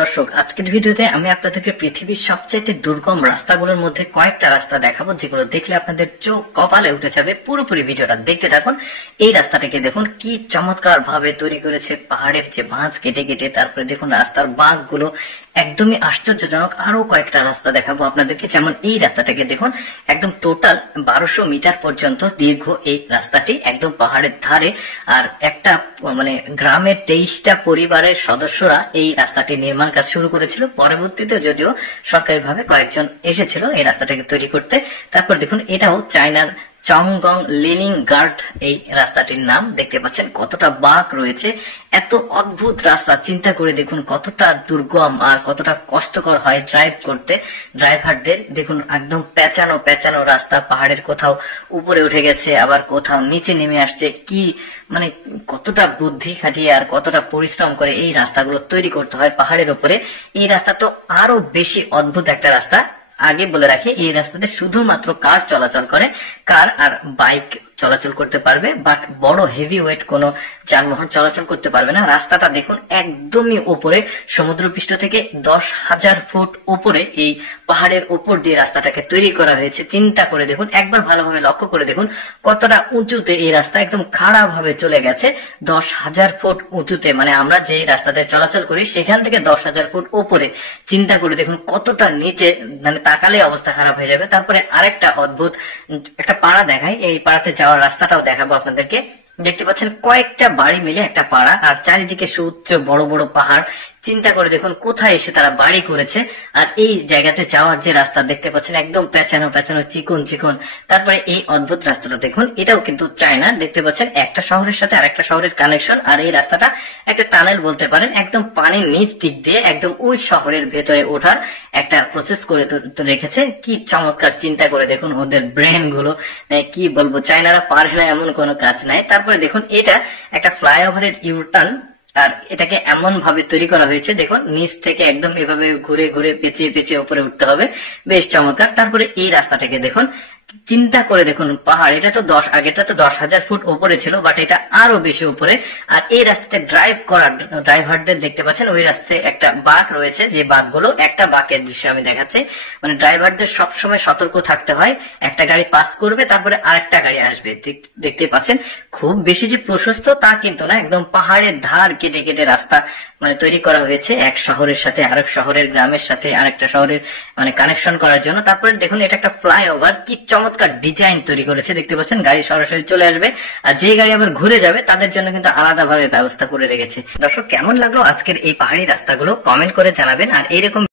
দর্শক, আজকের ভিডিওতে আমি আপনাদেরকে পৃথিবীর সবচাইতে দুর্গম রাস্তাগুলোর মধ্যে কয়েকটা রাস্তা দেখাবো, যেগুলো দেখলে আপনাদের চোখ কপালে উঠে যাবে। পুরোপুরি ভিডিওটা দেখতে থাকুন। এই রাস্তাটাকে দেখুন কি চমৎকার ভাবে তৈরি করেছে, পাহাড়ের যে ভাঁজ কেটে কেটে। তারপরে দেখুন রাস্তার বাঁকগুলো একদমই আশ্চর্যজনক। আরো কয়েকটা রাস্তা দেখাবো আপনাদেরকে, যেমন এই রাস্তাটাকে দেখুন, একদম টোটাল 1200 মিটার পর্যন্ত দীর্ঘ এই রাস্তাটি, একদম পাহাড়ের ধারে। আর একটা গ্রামের 23টা পরিবারের সদস্যরা এই রাস্তাটি নির্মাণ কাজ শুরু করেছিল। পরবর্তীতে যদিও সরকারিভাবে কয়েকজন এসেছিল এই রাস্তাটাকে তৈরি করতে। তারপর দেখুন, এটাও চায়নার চংগং লিলিং গার্ড এই রাস্তাটির নাম। দেখতে পাচ্ছেন কতটা বাঁক রয়েছে। এত অদ্ভুত রাস্তা, চিন্তা করে দেখুন কতটা দুর্গম আর কতটা কষ্টকর হয় ড্রাইভ করতে ড্রাইভারদের। দেখুন একদম পেঁচানো পেঁচানো রাস্তা, পাহাড়ের কোথাও উপরে উঠে গেছে, আবার কোথাও নিচে নেমে আসছে। কি কতটা বুদ্ধি খাটিয়ে আর কতটা পরিশ্রম করে এই রাস্তাগুলো তৈরি করতে হয় পাহাড়ের উপরে। এই রাস্তা তো আরো বেশি অদ্ভুত একটা রাস্তা। আগে বলে রাখি, এই রাস্তাতে শুধুমাত্র কার চলাচল করে, কার আর বাইক চলাচল করতে পারবে, বাট বড় হেভি ওয়েট কোনো যানবাহন চলাচল করতে পারবে না। রাস্তাটা দেখুন একদমই উপরে, সমুদ্রপৃষ্ঠ থেকে 10,000 ফুট উপরে এই পাহাড়ের উপর দিয়ে রাস্তাটাকে তৈরি করা হয়েছে। চিন্তা করে দেখুন, একবার ভালোভাবে লক্ষ্য করে দেখুন কতটা উঁচুতে এই রাস্তা একদম খাড়া ভাবে চলে গেছে। 10,000 ফুট উঁচুতে, আমরা যে রাস্তাতে চলাচল করি সেখান থেকে 10,000 ফুট উপরে। চিন্তা করে দেখুন কতটা নিচে, তাকালে অবস্থা খারাপ হয়ে যাবে। তারপরে আরেকটা অদ্ভুত একটা পাড়া দেখাই, এই পাড়াতে যাওয়ার রাস্তাটাও দেখাবো আপনাদেরকে। দেখতে পাচ্ছেন কয়েকটা বাড়ি মিলে একটা পাড়া, আর চারিদিকে সুউচ্চ বড় বড় পাহাড়। চিন্তা করে দেখুন কোথায় এসে তারা বাড়ি করেছে। আর এই জায়গাতে যাওয়ার যে রাস্তা দেখতে পাচ্ছেন একদম পেঁচানো পেঁচানো, চিকন চিকন। তারপরে এই অদ্ভুত রাস্তাটা দেখুন, এটাও কিন্তু চায়না। দেখতে পাচ্ছেন একটা শহরের সাথে আরেকটা শহরের কানেকশন। আর এই রাস্তাটা একটা টানেল বলতে পারেন, একদম পানির নিচ দিক দিয়ে একদম ওই শহরের ভেতরে ওঠার একটা প্রসেস করে রেখেছে। কি চমৎকার! চিন্তা করে দেখুন ওদের ব্রেন গুলো, কি বলবো, চায়নারা পারে না এমন কোনো কাজ নাই। তারপরে দেখুন, এটা একটা ফ্লাইওভারের ইউটার্ন, আর এটাকে এমন ভাবে তৈরি করা হয়েছে, দেখুন নিচ থেকে একদম এভাবে ঘুরে ঘুরে পেঁচিয়ে পেঁচিয়ে উপরে উঠতে হবে। বেশ চমৎকার। তারপরে এই রাস্তাটাকে দেখুন, চিন্তা করে দেখুন পাহাড়, এটা তো আগেটা তো 10,000 ফুট উপরে ছিল, বাট এটা আরো বেশি উপরে। আর এই রাস্তাতে ড্রাইভ করা ড্রাইভারদের দেখতে পাচ্ছেন ওই রাস্তায় একটা বাঁক রয়েছে, যে বাঁকগুলো, একটা বাঁকের দৃশ্য আমি দেখাচ্ছি। ড্রাইভারদের সবসময় সতর্ক থাকতে হয়, একটা গাড়ি পাস করবে তারপরে আরেকটা গাড়ি আসবে। দেখতে পাচ্ছেন খুব বেশি যে প্রশস্ত তা কিন্তু না, একদম পাহাড়ের ধার কেটে কেটে রাস্তা তৈরি করা হয়েছে, এক শহরের সাথে আরেক শহরের, গ্রামের সাথে আরেকটা শহরের কানেকশন করার জন্য। তারপরে দেখুন, এটা একটা ফ্লাইওভার, কি চমৎকার ডিজাইন তৈরি করেছে। দেখতে পাচ্ছেন গাড়ি সরাসরি চলে আসবে, আর যে গাড়ি আবার ঘুরে যাবে তাদের জন্য কিন্তু আলাদা ভাবে ব্যবস্থা করে রেখেছে। দর্শক, কেমন লাগলো আজকের এই পাহাড়ি রাস্তাগুলো কমেন্ট করে জানাবেন। আর এইরকম